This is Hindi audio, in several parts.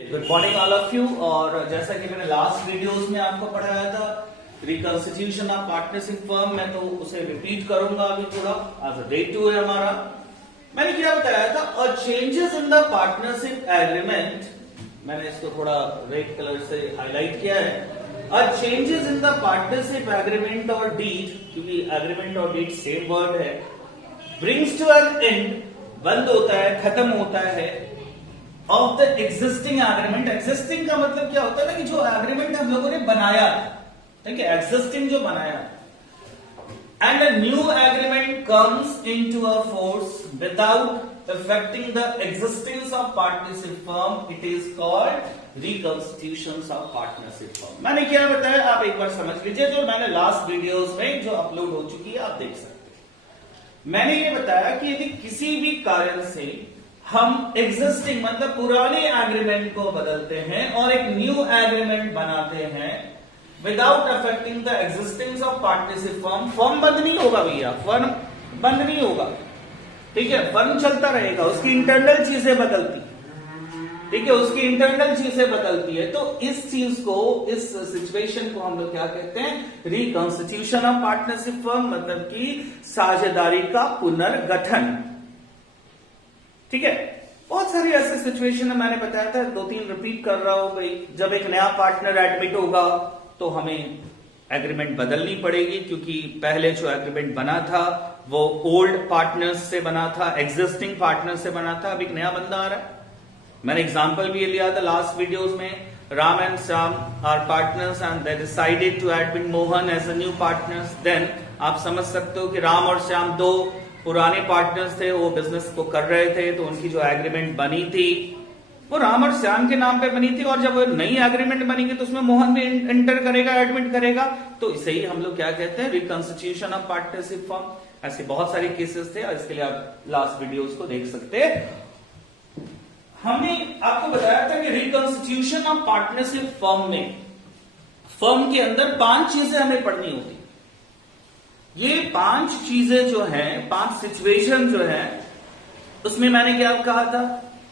Good morning all of you. और जैसा कि मैंने लास्ट वीडियोस में आपको पढ़ाया था रिकॉन्स्टिट्यूशन ऑफ पार्टनरशिप फर्म, मैं तो उसे रिपीट करूंगा अभी थोड़ा। आज डे 2 है हमारा। मैंने क्या बताया था, और changes in the partnership agreement, मैंने इसको थोड़ा रेड कलर से हाईलाइट किया है। और changes in the partnership agreement और डीड, क्योंकि एग्रीमेंट और डीड सेम वर्ड है, ब्रिंग्स टू एन एंड, बंद होता है, खत्म होता है, of the existing agreement. Existing का मतलब क्या होता है ना, कि जो एग्रीमेंट हम लोगों ने बनाया, ठीक है, एग्जिस्टिंग जो बनाया, and a new agreement comes into a force without affecting the existence of partnership firm, it is called reconstitution of partnership firm. मैंने क्या बताया, आप एक बार समझ लीजिए, जो मैंने लास्ट वीडियोस में जो अपलोड हो चुकी है आप देख सकते हैं। मैंने ये बताया कि यदि किसी भी कारण से हम एग्जिस्टिंग मतलब पुराने एग्रीमेंट को बदलते हैं और एक न्यू एग्रीमेंट बनाते हैं without affecting the existence of partnership firm, firm बंद नहीं होगा भैया, फर्म बंद नहीं होगा, ठीक है, फर्म चलता रहेगा, उसकी इंटरनल चीजें बदलती, ठीक है, उसकी इंटरनल चीजें बदलती है। तो इस चीज को, इस सिचुएशन को हम लोग क्या कहते हैं, रिकॉन्स्टिट्यूशन ऑफ पार्टनरशिप फर्म, मतलब कि साझेदारी का पुनर्गठन, ठीक है। बहुत सारी ऐसे सिचुएशन है, मैंने बताया था, 2-3 रिपीट कर रहा हूं भाई। जब एक नया पार्टनर एडमिट होगा तो हमें एग्रीमेंट बदलनी पड़ेगी, क्योंकि पहले जो एग्रीमेंट बना था वो ओल्ड पार्टनर्स से बना था, एग्जिस्टिंग पार्टनर से बना था। अब एक नया बंदा आ रहा है। मैंने एग्जांपल भी लिया था लास्ट वीडियोस में, Ram and Shyam are partners and they decided to admit Mohan as a new partners. Then आप समझ सकते हो कि राम और श्याम दो पुराने पार्टनर्स थे, वो बिजनेस को कर रहे थे, तो उनकी जो एग्रीमेंट बनी थी वो राम और श्याम के नाम पे बनी थी, और जब वो नई एग्रीमेंट बनेगी तो उसमें मोहन भी एंटर करेगा, एडमिट करेगा। तो इसे ही हम लोग क्या कहते हैं, रिकॉन्स्टिट्यूशन ऑफ पार्टनरशिप फर्म। ऐसे बहुत सारे केसेस थे, और इसके लिए आप लास्ट वीडियोस को देख सकते हैं। हमने आपको बताया था कि रिकॉन्स्टिट्यूशन ऑफ पार्टनरशिप फर्म में, फर्म के अंदर 5 चीजें हमें पढ़नी होती। ये 5 चीजें जो हैं, 5 सिचुएशन जो है, उसमें मैंने क्या कहा था,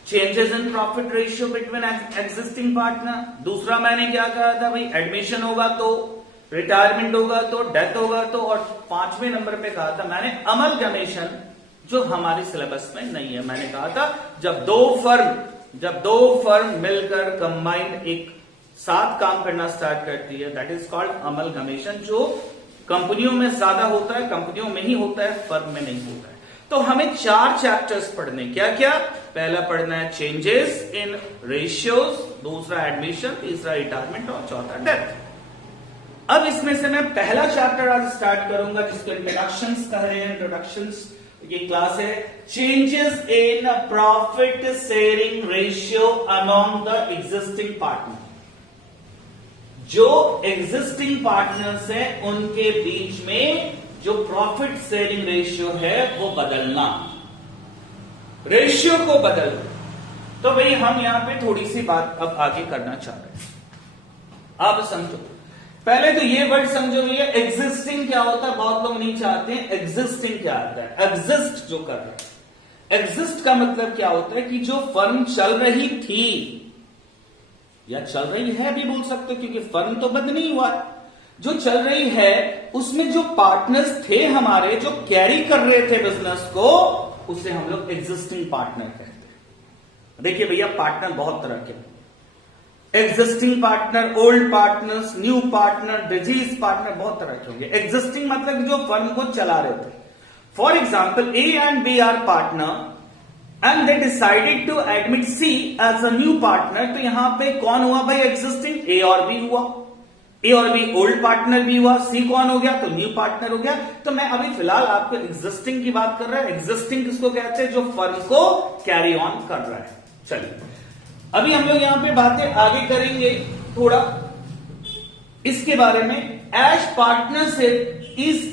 changes in profit ratio between existing partner. दूसरा मैंने क्या कहा था भाई, एडमिशन होगा तो, रिटायरमेंट होगा तो, डेथ होगा तो, और 5वें नंबर पे कहा था मैंने अमलगमेशन, जो हमारे सिलेबस में नहीं है। मैंने कहा था जब दो फर्म मिलकर कंबाइंड एक साथ काम करना स्टार्ट करती है, दैट इज कॉल्ड अमलगमेशन, जो कंपनियों में ज्यादा होता है, कंपनियों में ही होता है, फर्म में नहीं होता है। तो हमें 4 चैप्टर्स पढ़ने, क्या क्या, पहला पढ़ना है चेंजेस इन रेशियोज, दूसरा एडमिशन, तीसरा रिटायरमेंट और चौथा डेथ। अब इसमें से मैं पहला चैप्टर आज स्टार्ट करूंगा, जिसको इंट्रोडक्शंस कह रहे हैं। इंट्रोडक्शंस ये क्लास है, changes in profit sharing ratio among the existing partner. जो एग्जिस्टिंग पार्टनर्स हैं उनके बीच में जो प्रॉफिट शेयरिंग रेशियो है वो बदलना, रेशियो को बदलना। तो भाई हम यहां पे थोड़ी सी बात अब आगे करना चाह रहे हैं। आप समझो, पहले तो ये वर्ड समझो भैया, एग्जिस्टिंग क्या होता है, बहुत लोग नहीं चाहते हैं एग्जिस्टिंग क्या आता है। एग्जिस्ट जो कर रहा है, एग्जिस्ट का मतलब क्या होता है कि जो फर्म चल रही थी या चल रही है भी बोल सकते हो, क्योंकि फर्म तो बंद नहीं हुआ, जो चल रही है उसमें जो पार्टनर्स थे हमारे, जो कैरी कर रहे थे बिजनेस को, उसे हम लोग एग्जिस्टिंग पार्टनर कहते हैं। देखिए भैया, पार्टनर बहुत तरह के, existing partner, old partners, new partner, disease partner, बहुत तरह के होंगे। एग्जिस्टिंग मतलब जो फर्म को चला रहे थे। For example, A and B are partner and they decided to admit C as a new partner. तो यहां पे कौन हुआ भाई, एग्जिस्टिंग, ए और बी हुआ, ए और बी ओल्ड पार्टनर भी हुआ, सी कौन हो गया, तो न्यू पार्टनर हो गया। तो मैं अभी फिलहाल आपको एग्जिस्टिंग की बात कर रहा है। एग्जिस्टिंग किसको कहते हैं, जो फर्म को कैरी ऑन कर रहा है। चलिए अभी हम लोग यहां पे बातें आगे करेंगे थोड़ा इसके बारे में। As partnership is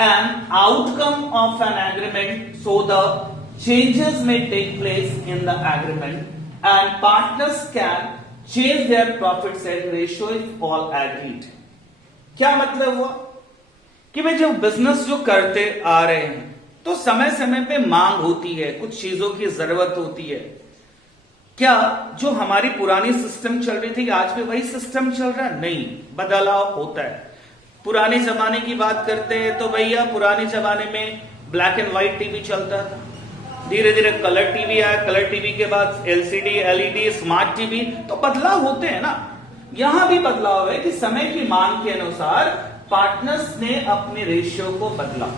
an outcome of an agreement, so the changes may take place in the agreement and partners can change their profit sharing ratio if all agreed। क्या मतलब हुआ कि भाई जो बिजनेस जो करते आ रहे हैं तो समय समय पे मांग होती है, कुछ चीजों की जरूरत होती है, क्या जो हमारी पुरानी सिस्टम चल रही थी आज भी वही सिस्टम चल रहा है? नहीं, बदलाव होता है। पुराने जमाने की बात करते हैं तो भैया पुराने जमाने में ब्लैक एंड व्हाइट टीवी चलता था, धीरे धीरे कलर टीवी आया, कलर टीवी के बाद एलसीडी, एलईडी, स्मार्ट टीवी, तो बदलाव होते हैं ना। यहां भी बदलाव है कि समय की मांग के अनुसार पार्टनर्स ने अपने रेशियो को बदला,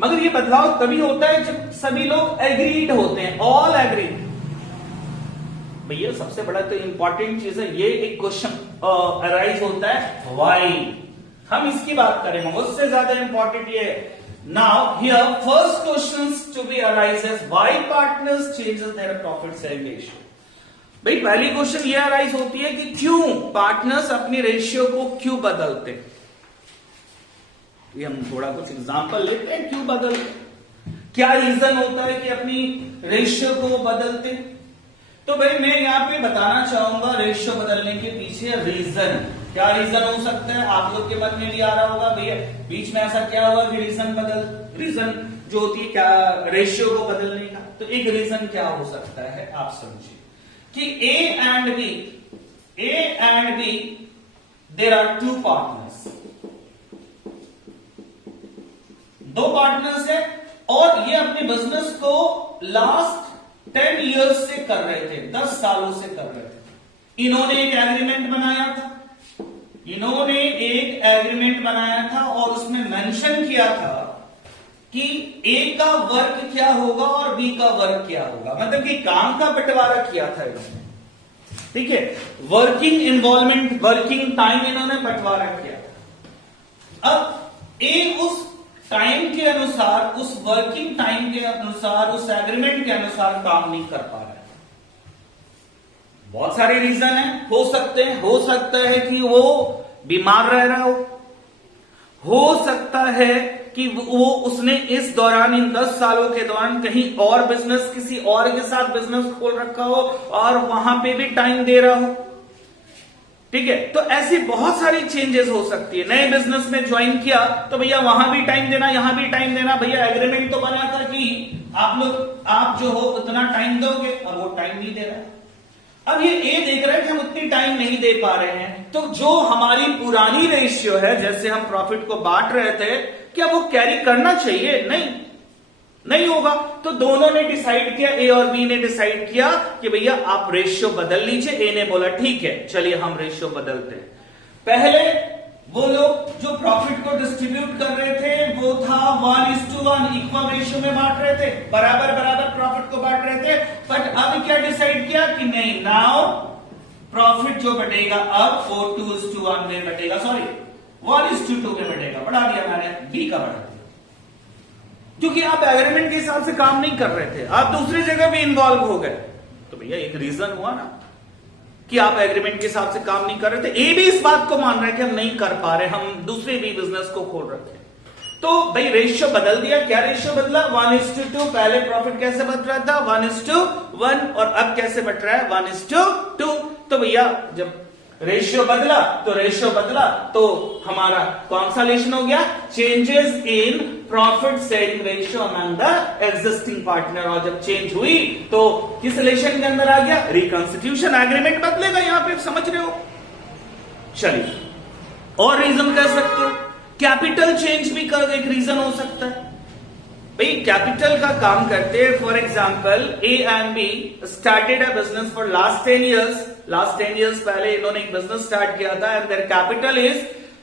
मगर ये बदलाव तभी होता है जब सभी लोग एग्रीड होते हैं, ऑल एग्रीड। भैया सबसे बड़ा तो इंपॉर्टेंट चीज है, ये एक क्वेश्चन अराइज होता है व्हाई, हम इसकी बात करेंगे, उससे ज्यादा इंपॉर्टेंट ये है। Now here first question to be arise is why partners changes their profit sharing ratio. भाई पहली क्वेश्चन ये अराइज होती है कि क्यों पार्टनर्स अपनी रेशियो को क्यों बदलते। ये हम थोड़ा कुछ एग्जांपल लेते हैं, क्यों बदलते, क्या रीजन होता है कि अपनी रेशियो को बदलते। तो भाई मैं यहां पे बताना चाहूंगा रेशियो बदलने के पीछे रीजन, क्या रीजन हो सकता है। आप लोग के मन में भी आ रहा होगा भैया बीच में ऐसा क्या हुआ कि रीजन जो होती है क्या रेशियो को बदलने का। तो एक रीजन क्या हो सकता है आप समझिए कि A and B there are two partners, दो पार्टनर्स है और ये अपने बिजनेस को लास्ट 10 इयर्स से कर रहे थे, 10 सालों से कर रहे थे। इन्होंने एक एग्रीमेंट बनाया था और उसमें मेंशन किया था कि ए का वर्क क्या होगा और बी का वर्क क्या होगा, मतलब कि काम का बंटवारा किया था इन्होंने, ठीक है। वर्किंग इन्वॉल्वमेंट, वर्किंग टाइम इन्होंने बंटवारा किया। अब ए उस टाइम के अनुसार, उस वर्किंग टाइम के अनुसार, उस एग्रीमेंट के अनुसार काम नहीं कर पा रहा है। बहुत सारे रीजन है, हो सकता है कि वो बीमार रह रहा हो सकता है कि वो उसने इस दौरान, इन 10 सालों के दौरान कहीं और बिजनेस, किसी और के साथ बिजनेस खोल रखा हो और वहां पे भी टाइम दे रहा हो, ठीक है। तो ऐसी बहुत सारी चेंजेस हो सकती है। नए बिजनेस में ज्वाइन किया तो भैया वहां भी टाइम देना, यहां भी टाइम देना। भैया एग्रीमेंट तो बना था कि आप जो हो उतना टाइम दोगे, अब वो टाइम नहीं दे रहा है। अब ये ए देख रहा है कि हम उतनी टाइम नहीं दे पा रहे हैं, तो जो हमारी पुरानी रेशियो है, जैसे हम प्रॉफिट को बांट रहे थे, क्या वो कैरी करना चाहिए? नहीं होगा। तो दोनों ने डिसाइड किया, ए और बी ने डिसाइड किया कि भैया आप रेशियो बदल लीजिए। ए ने बोला ठीक है चलिए हम रेशियो बदलते हैं। पहले वो लोग जो प्रॉफिट को डिस्ट्रीब्यूट कर रहे थे वो था 1:1, इक्वल रेशियो में बांट रहे थे, बराबर प्रॉफिट को बांट रहे थे। बट अब क्या डिसाइड किया कि नहीं, नाउ प्रॉफिट जो बटेगा अब वो 2:1 में बटेगा, सॉरी 1:2 में बटेगा, बढ़ा दिया मैंने, बी का बढ़ा दिया, क्योंकि आप एग्रीमेंट के हिसाब से काम नहीं कर रहे थे, आप दूसरी जगह भी इन्वॉल्व हो गए। तो भैया एक रीजन हुआ ना कि आप एग्रीमेंट के हिसाब से काम नहीं कर रहे थे। ए भी इस बात को मान रहे कि हम नहीं कर पा रहे, हम दूसरे भी बिजनेस को खोल रहे थे। तो भाई रेशियो बदल दिया। क्या रेशियो बदला? 1:2। पहले प्रॉफिट कैसे बट रहा था? 1:1, और अब कैसे बट रहा है? 1:2। तो भैया जब रेशियो बदला तो हमारा कौन सा रिलेशन हो गया? Changes in profit sharing ratio among the existing partner. और जब चेंज हुई तो किस रिलेशन के अंदर आ गया? रिकंस्टिट्यूशन, एग्रीमेंट बदलेगा, यहां पे समझ रहे हो। चलिए और रीजन कह सकते हो, कैपिटल चेंज भी कर एक रीजन हो सकता है। भाई कैपिटल का काम करते हैं, for example A and B started a business for last 10 years पहले इन्होंने एक बिजनेस स्टार्ट किया था and their capital is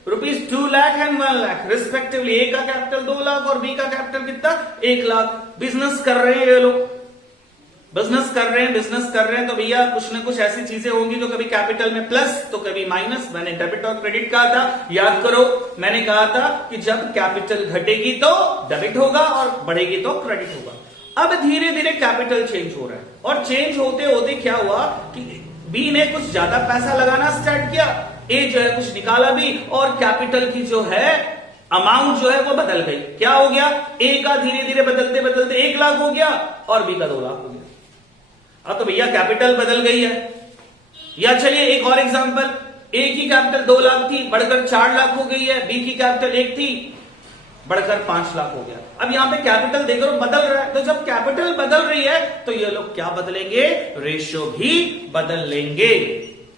₹2 lakh and 1 lakh respectively. A का कैपिटल 2 लाख और बी का कैपिटल कितना? 1 लाख। बिजनेस कर रहे हैं ये लोग, बिजनेस कर रहे हैं तो भैया कुछ ना कुछ ऐसी चीजें होंगी जो कभी कैपिटल में प्लस तो कभी माइनस। मैंने डेबिट और क्रेडिट कहा था, याद करो, मैंने कहा था कि जब कैपिटल घटेगी तो डेबिट होगा और बढ़ेगी तो क्रेडिट होगा। अब धीरे धीरे कैपिटल चेंज हो रहा है और चेंज होते होते क्या हुआ कि बी ने कुछ ज्यादा पैसा लगाना स्टार्ट किया, ए जो है कुछ निकाला भी, और कैपिटल की जो है अमाउंट जो है वो बदल गई। क्या हो गया? ए का धीरे धीरे बदलते बदलते 1 लाख हो गया और बी का 2 लाख हो गया। अब तो भैया कैपिटल बदल गई है। या चलिए एक और एग्जांपल, ए की कैपिटल 2 लाख थी, बढ़कर 4 लाख हो गई है, बी की कैपिटल 1 थी, बढ़कर 5 लाख हो गया। अब यहां पे कैपिटल देखो बदल रहा है, तो जब कैपिटल बदल रही है तो ये लोग क्या बदलेंगे, रेशियो भी बदल लेंगे,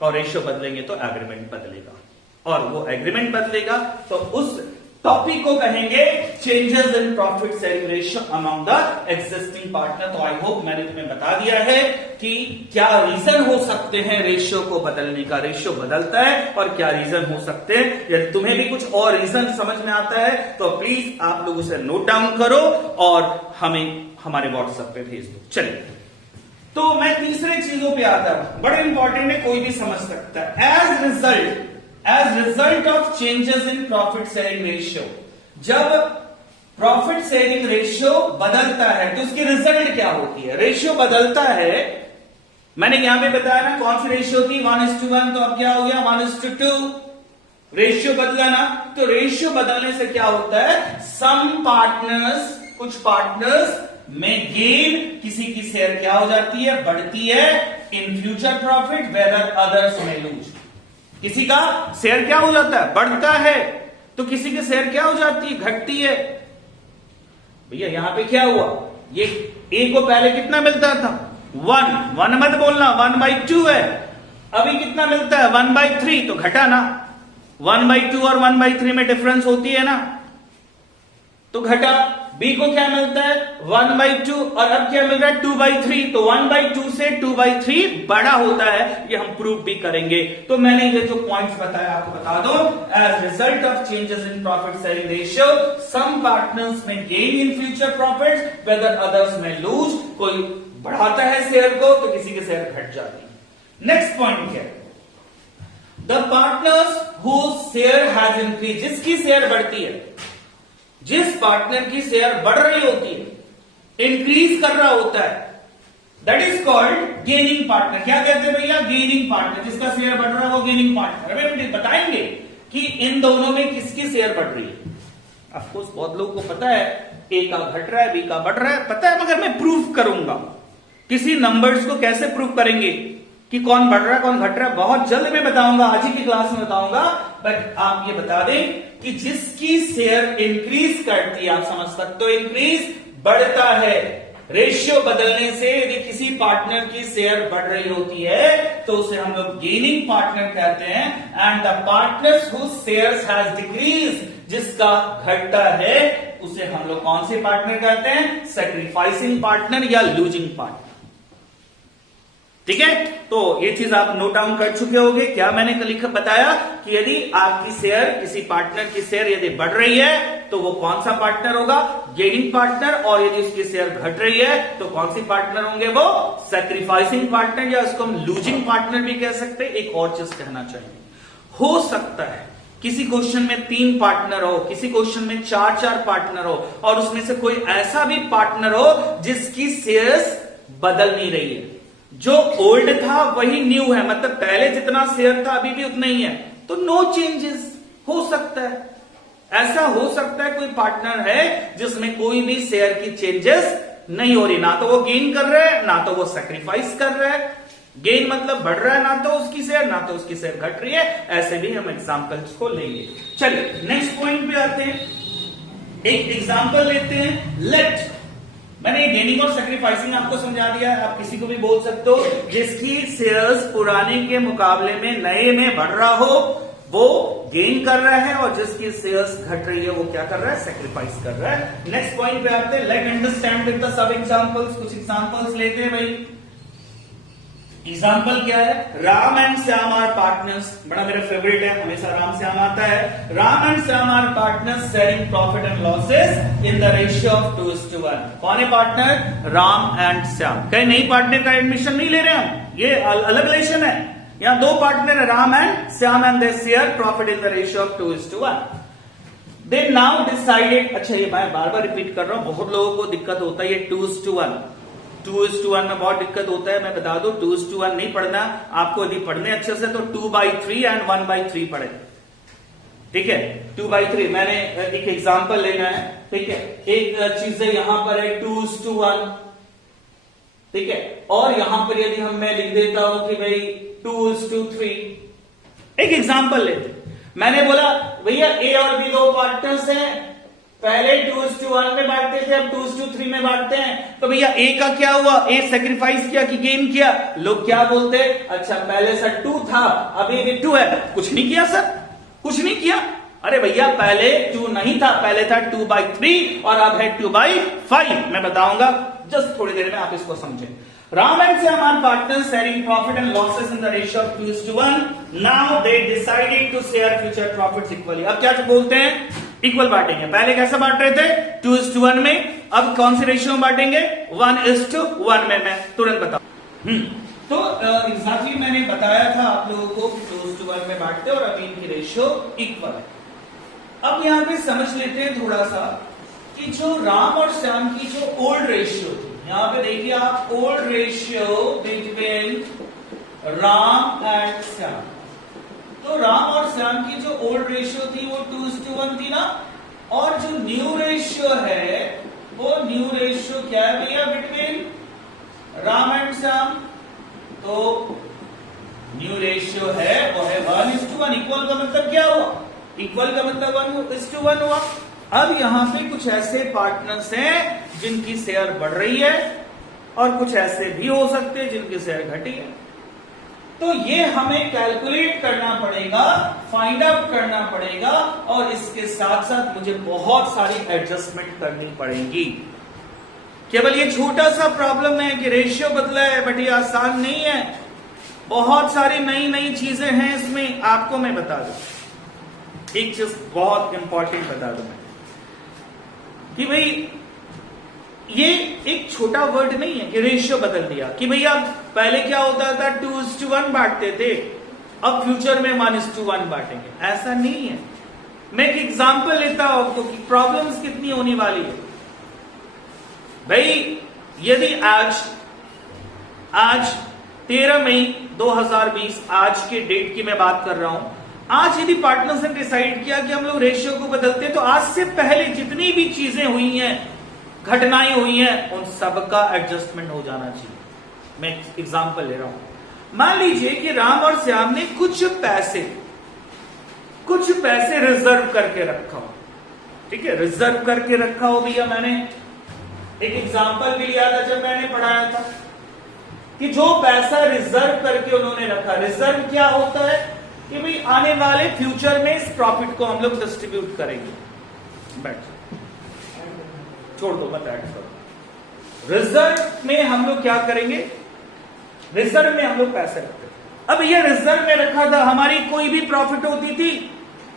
और रेशियो बदलेंगे तो एग्रीमेंट बदलेगा, और वो एग्रीमेंट बदलेगा तो उस टॉपिक को कहेंगे changes in profit sharing ratio among the existing partner. तो आई होप मैंने तुम्हें बता दिया है कि क्या रीजन हो सकते हैं रेशियो को बदलने का, रेशियो बदलता है और क्या रीजन हो सकते हैं। यदि तुम्हें भी कुछ और रीजन समझ में आता है तो प्लीज आप लोग उसे नोट डाउन करो और हमें हमारे व्हाट्सएप पे भेज दो। चलिए, तो मैं तीसरे चीजों पे आता हूं, बड़े इंपॉर्टेंट है, कोई भी समझ सकता है। As result of changes in profit sharing ratio, जब प्रॉफिट शेयरिंग रेशियो बदलता है तो उसकी रिजल्ट क्या होती है। रेशियो बदलता है, मैंने यहां पे बताया ना कौन सी रेशियो थी, 1:1, तो अब क्या हो गया 1:2। रेशियो बदला ना, तो रेशियो बदलने से क्या होता है, सम पार्टनर्स, कुछ पार्टनर्स में गेन, किसी की शेयर क्या हो जाती है, बढ़ती है in future profit, whether others में लूज। किसी का शेयर क्या हो जाता है, बढ़ता है, तो किसी की शेयर क्या हो जाती है, घटती है। भैया यहां पे क्या हुआ, ये ए को पहले कितना मिलता था, 1 मत बोलना, 1/2 है, अभी कितना मिलता है 1/3, तो घटा ना, 1/2 और 1/3 में डिफरेंस होती है ना, तो घटा। बी को क्या मिलता है 1/2 और अब क्या मिल रहा है 2/3, तो 1/2 से 2/3 बड़ा होता है, ये हम प्रूव भी करेंगे। तो मैंने ये जो पॉइंट्स बताया आपको बता दो, as result of changes in profit sharing ratio some partners में gain in future profits whether others में लूज, कोई बढ़ाता है शेयर को तो किसी के शेयर घट जाती है। नेक्स्ट पॉइंट क्या है, the partners whose share has increase, जिसकी शेयर बढ़ती है, जिस पार्टनर की शेयर बढ़ रही होती है, इंक्रीज कर रहा होता है, that is called gaining partner. क्या कहते हैं भैया, गेनिंग पार्टनर, जिसका शेयर बढ़ रहा है वो गेनिंग पार्टनर। अभी बताएंगे कि इन दोनों में किसकी शेयर बढ़ रही है। ऑफकोर्स बहुत लोगों को पता है ए का घट रहा है, बी का बढ़ रहा है, पता है, मगर मैं प्रूफ करूंगा। किसी नंबर्स को कैसे प्रूफ करेंगे कि कौन बढ़ रहा है कौन घट रहा है, बहुत जल्द मैं बताऊंगा, आज ही की क्लास में बताऊंगा। बट आप ये बता दें कि जिसकी शेयर इंक्रीज करती है, आप समझ सकते हो, इंक्रीज बढ़ता है, रेशियो बदलने से यदि किसी पार्टनर की शेयर बढ़ रही होती है तो उसे हम लोग गेनिंग पार्टनर कहते हैं। And the partners whose shares has decrease, जिसका घटता है उसे हम लोग कौन से पार्टनर कहते हैं, सैक्रिफाइसिंग पार्टनर या लूजिंग पार्टनर। ठीक है, तो ये चीज आप नोट डाउन कर चुके होंगे। क्या मैंने लिखा बताया कि यदि आपकी शेयर, किसी पार्टनर की शेयर यदि बढ़ रही है तो वो कौन सा पार्टनर होगा, गेनिंग पार्टनर, और यदि उसकी शेयर घट रही है तो कौन सी पार्टनर होंगे, वो सैक्रिफाइसिंग पार्टनर, या उसको हम लूजिंग पार्टनर भी कह सकते हैं। एक और चीज कहना चाहिए, हो सकता है किसी क्वेश्चन में 3 पार्टनर हो, किसी क्वेश्चन में 4 पार्टनर हो, और उसमें से कोई ऐसा भी पार्टनर हो जिसकी शेयर्स बदल नहीं रही है, जो ओल्ड था वही न्यू है, मतलब पहले जितना शेयर था अभी भी उतना ही है, तो नो चेंजेस हो सकता है। ऐसा हो सकता है कोई पार्टनर है जिसमें कोई भी शेयर की चेंजेस नहीं हो रही, ना तो वो गेन कर रहा है ना तो वो सैक्रिफाइस कर रहा है। गेन मतलब बढ़ रहा है ना तो उसकी शेयर, ना तो उसकी शेयर घट रही है। ऐसे भी हम एग्जांपल्स को लेंगे। चलिए नेक्स्ट पॉइंट पे आते हैं, एक एग्जांपल लेते हैं। लेट, मैंने गेनिंग और सैक्रिफाइसिंग आपको समझा दिया है, आप किसी को भी बोल सकते हो जिसकी शेयर्स पुराने के मुकाबले में नए में बढ़ रहा हो वो गेन कर रहा है, और जिसकी शेयर्स घट रही है वो क्या कर रहा है, सैक्रिफाइस कर रहा है। नेक्स्ट पॉइंट पे आते हैं, लेट अंडरस्टैंड विद द सब एग्जांपल्स। कुछ एग्जांपल्स लेते हैं भाई। एग्जाम्पल क्या है, Ram and Shyam are partners, बड़ा मेरा फेवरेट है, हमेशा राम श्याम आता है। Ram and Shyam are partners sharing profit and losses in the ratio of 2:1। कौन है पार्टनर, राम एंड श्याम। कहीं नई पार्टनर का एडमिशन नहीं ले रहे हम, ये अलग रिलेशन है। यहां 2 पार्टनर है, Ram and Shyam, and they share profit in the ratio of 2:1। They now decided, अच्छा ये मैं बार बार रिपीट कर रहा हूं, बहुत लोगों को दिक्कत होता है ये 2:1 में बहुत दिक्कत होता है। मैं बता दूं 2:1 नहीं पढ़ना आपको, यदि पढ़ने अच्छे से तो 2/3 एंड 1/3 पढ़े। ठीक है, 2/3 मैंने एक एग्जांपल लेना है। ठीक है, एक चीज है यहां पर है 2:1, ठीक है, और यहां पर यदि मैं लिख देता हूं कि भाई 2:3, एक एग्जांपल लेते। मैंने बोला भैया ए और बी 2 पार्टनर्स हैं, पहले 2:1 में बांटते थे, अब 2:3 में बांटते हैं। तो भैया ए का क्या हुआ? ए सेक्रीफाइस किया कि गेन किया? लोग क्या बोलते हैं, अच्छा पहले सर 2 था, अभी भी 2 है। कुछ नहीं किया सर, कुछ नहीं किया। अरे भैया पहले 2 नहीं था, पहले था 2/3 और अब है 2/5। मैं बताऊंगा जस्ट थोड़ी देर में, आप इसको समझें। Ram and Shyam are partners sharing profit and losses in the ratio of 2:1. Now they decided to share future profits equally. अब क्या बोलते हैं? इक्वल बांटेंगे। पहले कैसे बांट रहे थे? 2:1 में। अब कौन से रेशियो में बांटेंगे? 1:1 में। मैं तुरंत बताऊं। तो एग्जैक्टली मैंने बताया था आप लोगों को 2:1 में बांटते और अभी इनकी रेशियो इक्वल है। अब यहां पे समझ लेते हैं थोड़ा सा कि जो राम और श्याम की जो ओल्ड रेशियो थी, यहां पे देखिए आप, old ratio between Ram and Shyam. तो राम और श्याम की जो ओल्ड रेशियो थी वो 2:1 थी ना, और जो न्यू रेशियो है वो न्यू रेशियो क्या है भैया बिटवीन राम एंड श्याम? तो न्यू रेशियो है वो है 1:1। इक्वल का मतलब क्या हुआ? इक्वल का मतलब 1:1 हुआ। अब यहां पे कुछ ऐसे पार्टनर्स हैं जिनकी शेयर बढ़ रही है और कुछ ऐसे भी हो सकते हैं जिनकी शेयर घटी है। तो ये हमें कैलकुलेट करना पड़ेगा, फाइंड आउट करना पड़ेगा, और इसके साथ साथ मुझे बहुत सारी एडजस्टमेंट करनी पड़ेगी। केवल ये छोटा सा प्रॉब्लम है कि रेशियो बदला है, बट ये आसान नहीं है। बहुत सारी नई नई चीजें हैं इसमें। आपको मैं बता दूं एक चीज बहुत इंपॉर्टेंट बता दूं मैं कि भाई ये एक छोटा वर्ड नहीं है कि रेशियो बदल दिया, कि भैया पहले क्या होता था 2:1 बांटते थे, अब फ्यूचर में 1:1 बांटेंगे। ऐसा नहीं है। मैं एक एग्जांपल लेता हूं आपको कि प्रॉब्लम्स कितनी होने वाली है। भाई यदि आज 13 मई 2020 आज के डेट की मैं बात कर रहा हूं, आज यदि पार्टनर्स ने डिसाइड किया कि हम लोग रेशियो को बदलते हैं, तो आज से पहले जितनी भी चीजें हुई हैं, घटनाएं हुई हैं, उन सबका एडजस्टमेंट हो जाना चाहिए। मैं एग्जांपल ले रहा हूं। मान लीजिए कि राम और श्याम ने कुछ पैसे रिजर्व करके रखा हो। ठीक है, रिजर्व करके रखा हो भैया। मैंने एक एग्जांपल भी लिया था जब मैंने पढ़ाया था कि जो पैसा रिजर्व करके उन्होंने रखा, रिजर्व क्या होता है कि भाई आने वाले फ्यूचर में इस प्रॉफिट को हम लोग डिस्ट्रीब्यूट करेंगे। बैठ छोड़ दो, मत ऐड करो। रिजर्व में हम लोग क्या करेंगे? रिजर्व में हम लोग पैसे रखते थे। अब ये रिजर्व में रखा था, हमारी कोई भी प्रॉफिट होती थी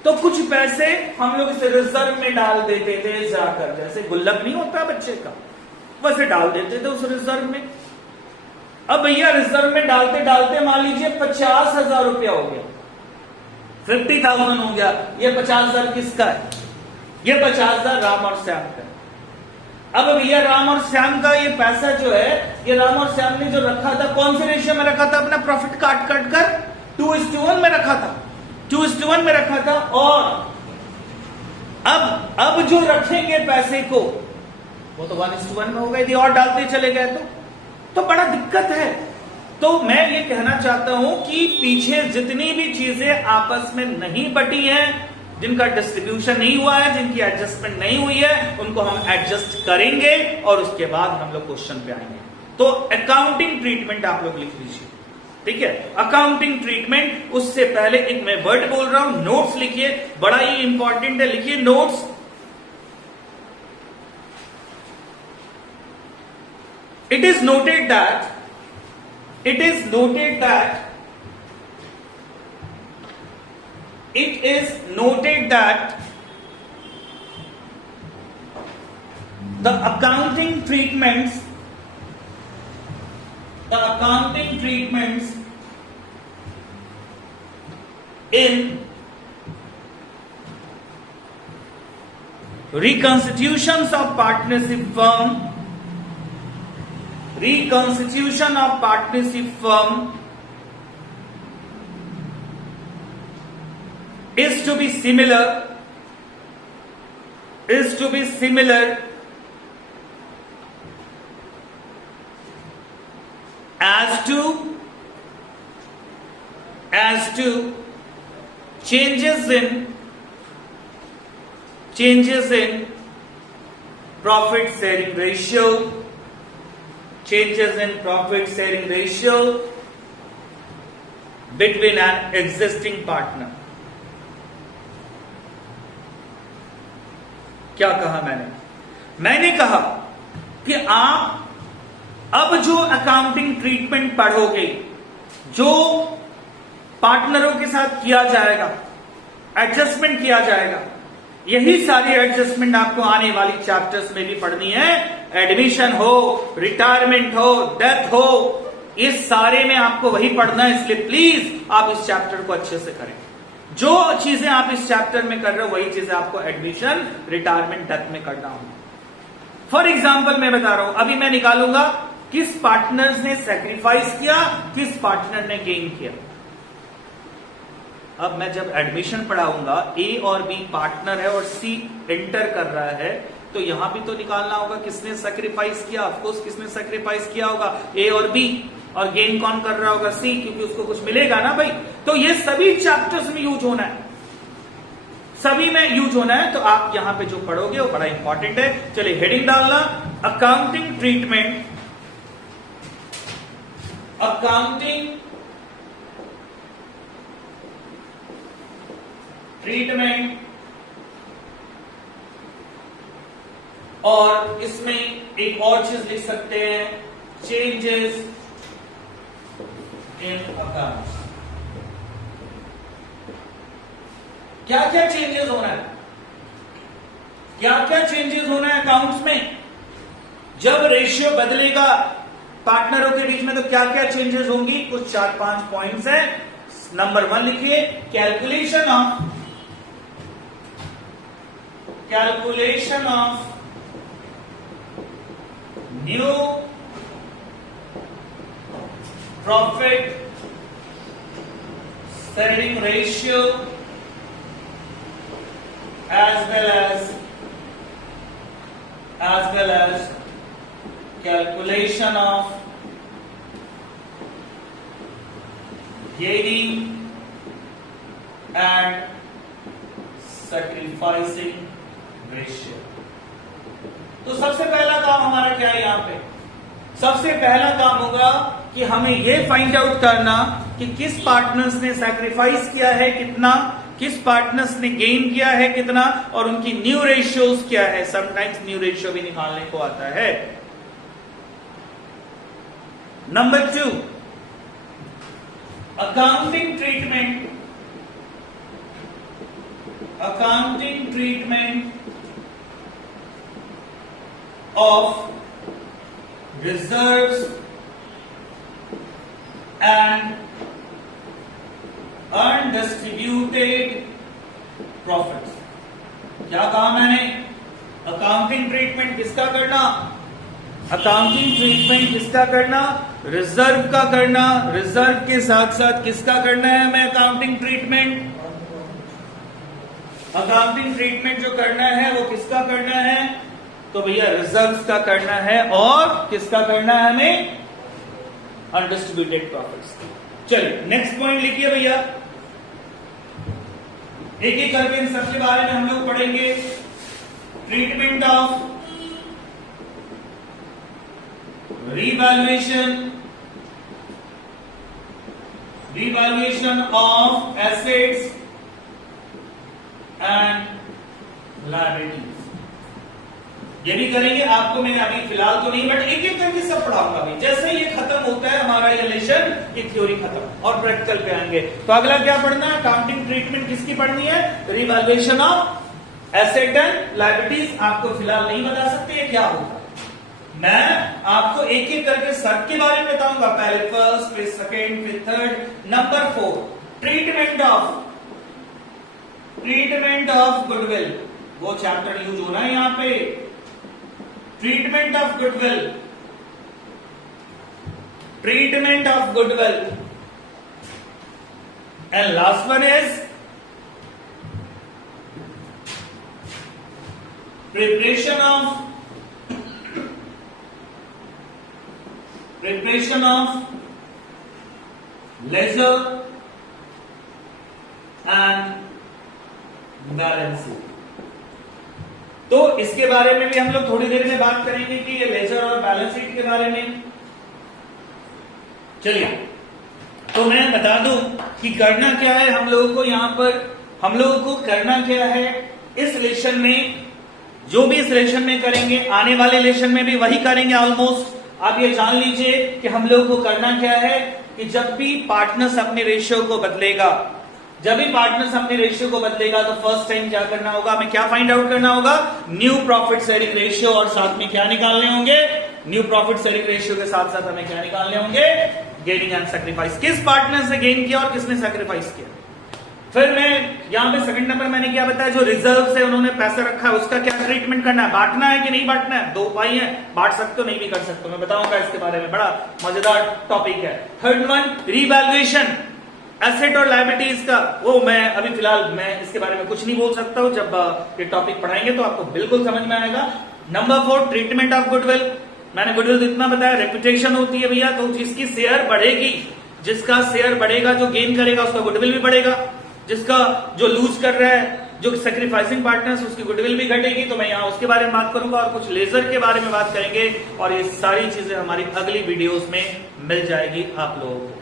तो कुछ पैसे हम लोग इसे रिजर्व में डाल देते थे जाकर, जैसे गुल्लक नहीं होता बच्चे का, वैसे डाल देते थे उस रिजर्व में। अब भैया रिजर्व में डालते डालते मान लीजिए 50,000 रुपया हो गया, 50,000 हो गया। ये 50,000 किसका है? ये 50,000 राम और श्याम का। अब भैया राम और श्याम का ये पैसा जो है, ये राम और श्याम ने जो रखा था, कौन से रेशियो में रखा था? अपना प्रॉफिट काट कर 2:1 में रखा था। 2:1 में रखा था। और अब जो रखेंगे पैसे को, वो तो 1:1 में हो गए। यदि और डालते चले गए तो बड़ा दिक्कत है। तो मैं ये कहना चाहता हूं कि पीछे जितनी भी चीजें आपस में नहीं बटी हैं, जिनका डिस्ट्रीब्यूशन नहीं हुआ है, जिनकी एडजस्टमेंट नहीं हुई है, उनको हम एडजस्ट करेंगे और उसके बाद हम लोग क्वेश्चन पे आएंगे। तो अकाउंटिंग ट्रीटमेंट आप लोग लिख लीजिए। ठीक है, अकाउंटिंग ट्रीटमेंट। उससे पहले एक मैं वर्ड बोल रहा हूं, नोट्स लिखिए, बड़ा ही इंपॉर्टेंट है। लिखिए notes. It is noted that it is noted that the accounting treatments in reconstitution of partnership firm is to be similar as to changes in profit sharing ratio, changes in profit sharing ratio between an existing partner. क्या कहा मैंने कहा कि आप अब जो अकाउंटिंग ट्रीटमेंट पढ़ोगे, जो पार्टनरों के साथ किया जाएगा, एडजस्टमेंट किया जाएगा, यही सारी एडजस्टमेंट आपको आने वाली चैप्टर्स में भी पढ़नी है। एडमिशन हो, रिटायरमेंट हो, डेथ हो, इस सारे में आपको वही पढ़ना है। इसलिए प्लीज आप इस चैप्टर को अच्छे से करें। जो चीजें आप इस चैप्टर में कर रहे हो वही चीजें आपको एडमिशन, रिटायरमेंट, डेथ में करना होगा। फॉर एग्जाम्पल मैं बता रहा हूं, अभी मैं निकालूंगा किस पार्टनर ने सैक्रिफाइस किया, किस पार्टनर ने गेन किया। अब मैं जब एडमिशन पढ़ाऊंगा, ए और बी पार्टनर है और सी एंटर कर रहा है, तो यहां भी तो निकालना होगा किसने सैक्रिफाइस किया। ऑफकोर्स किसने सैक्रिफाइस किया होगा, ए और बी, और गेन कौन कर रहा होगा, सी, क्योंकि उसको कुछ मिलेगा ना भाई। तो ये सभी चैप्टर्स में यूज होना है, सभी में यूज होना है। तो आप यहां पे जो पढ़ोगे वो बड़ा इंपॉर्टेंट है। चलिए हेडिंग डालना, अकाउंटिंग ट्रीटमेंट, अकाउंटिंग ट्रीटमेंट, और इसमें एक और चीज लिख सकते हैं, चेंजेस इन अकाउंट्स। क्या क्या चेंजेस होना है, क्या क्या चेंजेस होना है अकाउंट्स में। जब रेशियो बदलेगा पार्टनरों के बीच में तो क्या क्या चेंजेस होंगी, कुछ 4-5 पॉइंट्स है। नंबर 1 लिखिए, calculation of new profit sharing ratio as well as calculation of gaining and sacrificing ratio। तो सबसे पहला काम हमारा क्या है यहां पे, सबसे पहला काम होगा कि हमें यह फाइंड आउट करना कि किस पार्टनर्स ने सैक्रिफाइस किया है कितना, किस पार्टनर्स ने गेन किया है कितना, और उनकी न्यू रेशियोज क्या है। समटाइम्स न्यू रेशियो भी निकालने को आता है। Number 2, accounting treatment of reserves and undistributed profits. क्या कहा मैंने, अकाउंटिंग ट्रीटमेंट किसका करना, अकाउंटिंग ट्रीटमेंट किसका करना, रिजर्व का करना। रिजर्व के साथ साथ किसका करना है हमें अकाउंटिंग ट्रीटमेंट, अकाउंटिंग ट्रीटमेंट जो करना है वो किसका करना है, तो भैया रिजर्व्स का करना है, और किसका करना है हमें, अनडिस्ट्रीब्यूटेड प्रॉफिट्स। चलिए नेक्स्ट पॉइंट लिखिए भैया, एक एक करके इन सबके बारे में हम लोग पढ़ेंगे। Treatment of revaluation of assets and liabilities, ये भी करेंगे। आपको मैं अभी फिलहाल तो नहीं, बट एक एक करके सब पढ़ाऊंगा अभी। जैसे ये खत्म होता है हमारा ये लेसन, ये थ्योरी खत्म और प्रैक्टिकल पे आएंगे। तो अगला क्या पढ़ना है, अकाउंटिंग ट्रीटमेंट किसकी पढ़नी है, revaluation of asset and liabilities. आपको फिलहाल नहीं बता सकते ये क्या होगा, मैं आपको एक एक करके सब के बारे में बताऊंगा, पहले फर्स्ट, फिर सेकेंड, फिर third. Number 4, treatment of goodwill, वो चैप्टर यूज होना है यहां पे। Treatment of goodwill, and last one is preparation of ledger and balance sheet। तो इसके बारे में भी हम लोग थोड़ी देर में बात करेंगे कि ये लेजर और बैलेंस शीट के बारे में। चलिए, तो मैं बता दूं कि करना क्या है हम लोगों को, यहां पर हम लोगों को करना क्या है इस लेशन में, जो भी इस लेशन में करेंगे आने वाले लेशन में भी वही करेंगे ऑलमोस्ट। आप ये जान लीजिए कि हम लोगों को करना क्या है कि जब भी पार्टनर्स अपने रेशियो को बदलेगा, जब भी पार्टनर्स अपने रेशियो को बदलेगा तो फर्स्ट टाइम क्या करना होगा, हमें क्या फाइंड आउट करना होगा, न्यू प्रॉफिट शेयरिंग रेशियो, और साथ में क्या निकालने होंगे, न्यू प्रॉफिट शेयरिंग रेशियो के साथ साथ हमें क्या निकालने होंगे, गेनिंग एंड सैक्रिफाइस, किस पार्टनर से गेन किया और किसने सैक्रिफाइस किया। फिर मैं यहां पे सेकंड नंबर मैंने क्या बताया, जो रिजर्व से उन्होंने पैसा रखा है उसका क्या ट्रीटमेंट करना है, बांटना है कि नहीं बांटना है, दो भाई हैं, बांट सकते हो नहीं भी कर सकते हो, मैं बताऊंगा इसके बारे में, बड़ा मजेदार टॉपिक है। थर्ड वन, रीवैल्यूएशन एसेट और लायबिलिटीज का, वो मैं अभी फिलहाल मैं इसके बारे में कुछ नहीं बोल सकता हूं, जब ये टॉपिक पढ़ाएंगे तो आपको बिल्कुल समझ में आएगा। नंबर 4, ट्रीटमेंट ऑफ गुडविल, मैंने गुडविल तो इतना बताया, रेपुटेशन होती है भैया, तो जिसकी शेयर बढ़ेगी, जिसका शेयर बढ़ेगा, जो गेन करेगा उसका गुडविल भी बढ़ेगा, जिसका जो लूज कर रहा है, जो सैक्रिफाइसिंग पार्टनर्स, उसकी गुडविल भी घटेगी। तो मैं यहाँ उसके बारे में बात करूंगा और कुछ लेजर के बारे में बात करेंगे, और ये सारी चीजें हमारी अगली वीडियोस में मिल जाएगी आप लोगों को।